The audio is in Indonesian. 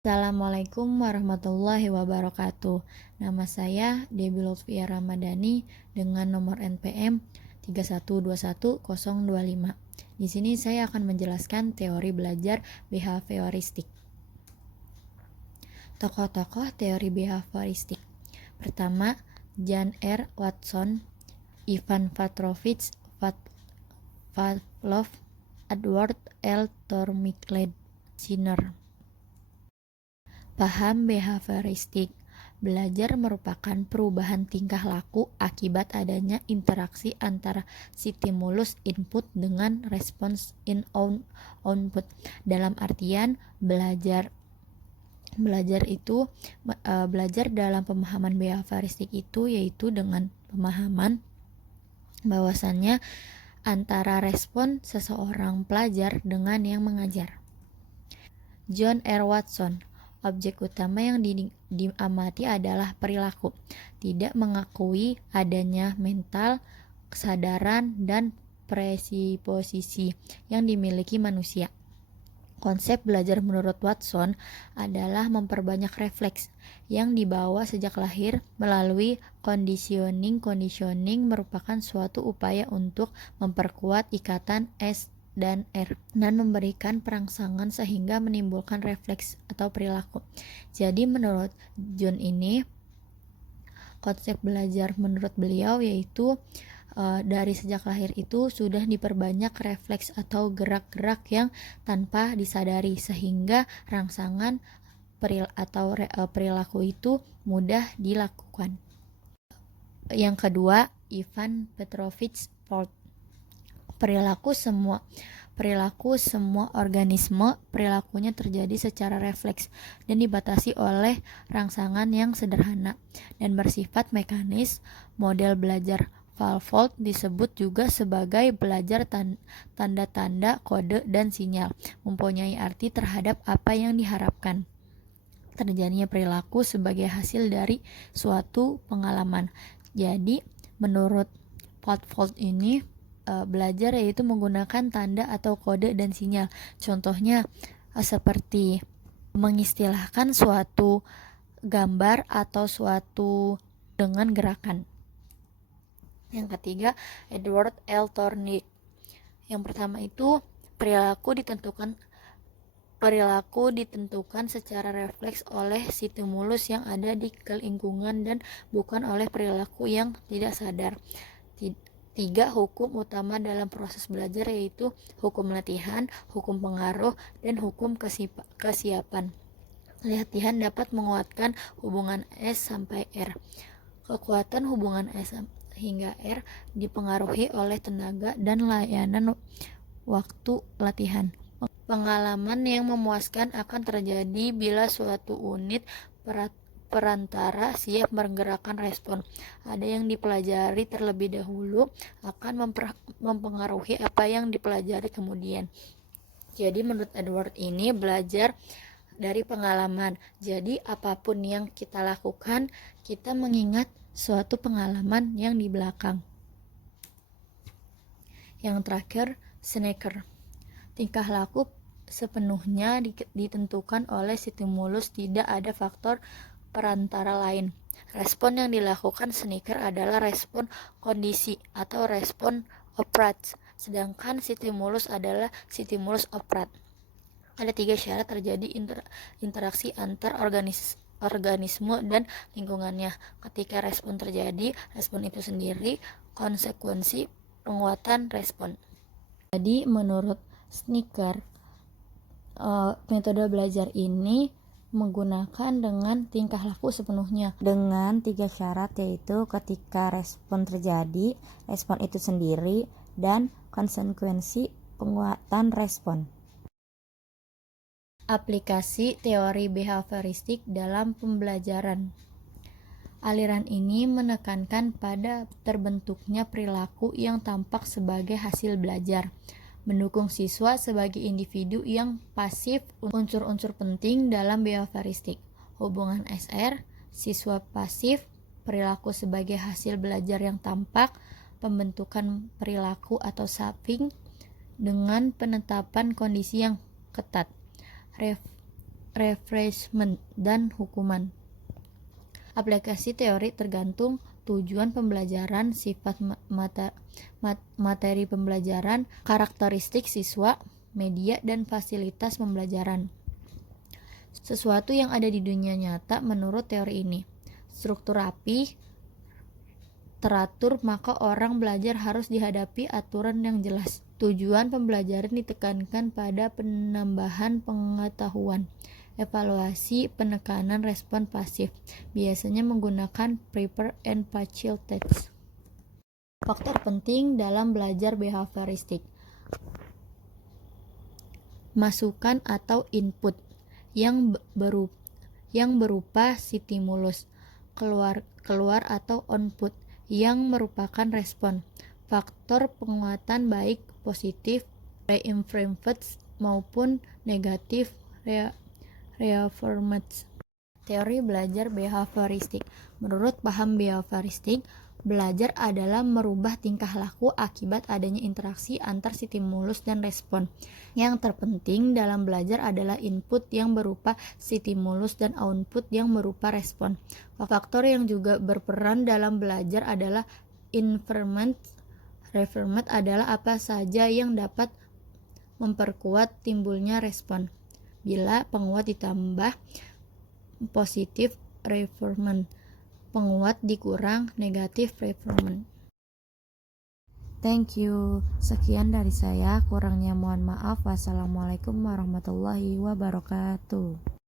Assalamualaikum warahmatullahi wabarakatuh. Nama saya Debbie Lutfia Ramadhani dengan nomor NPM 3121025. Di sini saya akan menjelaskan teori belajar behavioristik. Tokoh-tokoh teori behavioristik. Pertama, John R. Watson, Ivan Petrovich Pavlov, Edward L. Tourniquet Skinner. Paham behavioristik. Belajar merupakan perubahan tingkah laku akibat adanya interaksi antara stimulus input dengan respons output. Dalam artian belajar dalam pemahaman behavioristik itu yaitu dengan pemahaman bahwasannya antara respon seseorang pelajar dengan yang mengajar. John R. Watson. Objek utama yang diamati adalah perilaku, tidak mengakui adanya mental, kesadaran, dan presupposisi yang dimiliki manusia. Konsep belajar menurut Watson adalah memperbanyak refleks yang dibawa sejak lahir melalui conditioning. Conditioning merupakan suatu upaya untuk memperkuat ikatan S dan R dan memberikan perangsangan sehingga menimbulkan refleks atau perilaku. Jadi menurut John ini, konsep belajar menurut beliau yaitu dari sejak lahir itu sudah diperbanyak refleks atau gerak-gerak yang tanpa disadari sehingga rangsangan perilaku itu mudah dilakukan. Yang kedua, Ivan Petrovich Pavlov. Perilaku semua organisme, perilakunya terjadi secara refleks dan dibatasi oleh rangsangan yang sederhana dan bersifat mekanis. Model belajar Pavlov disebut juga sebagai belajar tanda-tanda, kode, dan sinyal, mempunyai arti terhadap apa yang diharapkan terjadinya perilaku sebagai hasil dari suatu pengalaman. Jadi menurut Pavlov ini, belajar yaitu menggunakan tanda atau kode dan sinyal. Contohnya seperti mengistilahkan suatu gambar atau suatu dengan gerakan. Yang ketiga, Edward L. Tourniquet. Yang pertama itu perilaku ditentukan secara refleks oleh stimulus yang ada di lingkungan dan bukan oleh perilaku yang tidak sadar. 3. Hukum utama dalam proses belajar yaitu hukum latihan, hukum pengaruh, dan hukum kesiapan. Latihan dapat menguatkan hubungan S sampai R. Kekuatan hubungan S hingga R dipengaruhi oleh tenaga dan layanan waktu latihan. Pengalaman yang memuaskan akan terjadi bila suatu unit perantara siap menggerakkan respon. Ada yang dipelajari terlebih dahulu akan mempengaruhi apa yang dipelajari kemudian. Jadi menurut Edward ini belajar dari pengalaman. Jadi apapun yang kita lakukan, kita mengingat suatu pengalaman yang di belakang. Yang terakhir, Skinner. Tingkah laku sepenuhnya ditentukan oleh stimulus, tidak ada faktor perantara lain. Respon yang dilakukan Skinner adalah respon kondisi atau respon operat, sedangkan stimulus adalah stimulus operat. Ada 3 syarat terjadi interaksi antar organisme dan lingkungannya. Ketika respon terjadi, respon itu sendiri konsekuensi penguatan respon. Jadi menurut Skinner, metode belajar ini menggunakan dengan tingkah laku sepenuhnya dengan 3 syarat, yaitu ketika respon terjadi, respon itu sendiri, dan konsekuensi penguatan respon. Aplikasi teori behavioristik dalam pembelajaran. Aliran ini menekankan pada terbentuknya perilaku yang tampak sebagai hasil belajar, mendukung siswa sebagai individu yang pasif. Unsur-unsur penting dalam behavioristik: hubungan SR, siswa pasif, perilaku sebagai hasil belajar yang tampak, pembentukan perilaku atau shaping dengan penetapan kondisi yang ketat, refreshment, dan hukuman. Aplikasi teori tergantung tujuan pembelajaran, sifat materi pembelajaran, karakteristik siswa, media, dan fasilitas pembelajaran. Sesuatu yang ada di dunia nyata menurut teori ini. Struktur rapi, teratur, maka orang belajar harus dihadapi aturan yang jelas. Tujuan pembelajaran ditekankan pada penambahan pengetahuan. Evaluasi, penekanan respon pasif, biasanya menggunakan prepare and facilitate. Faktor penting dalam belajar behavioristik. Masukan atau input yang berupa stimulus, keluar atau output yang merupakan respon. Faktor penguatan baik positif reinforcement maupun negatif reinforcement. Teori belajar behavioristik. Menurut paham behavioristik, belajar adalah merubah tingkah laku akibat adanya interaksi antar stimulus dan respon. Yang terpenting dalam belajar adalah input yang berupa stimulus dan output yang berupa respon. Faktor yang juga berperan dalam belajar adalah environment. Reinforcement adalah apa saja yang dapat memperkuat timbulnya respon. Bila penguat ditambah positif reinforcement, penguat dikurang negatif reinforcement. Thank you. Sekian dari saya, kurangnya mohon maaf. Wassalamualaikum warahmatullahi wabarakatuh.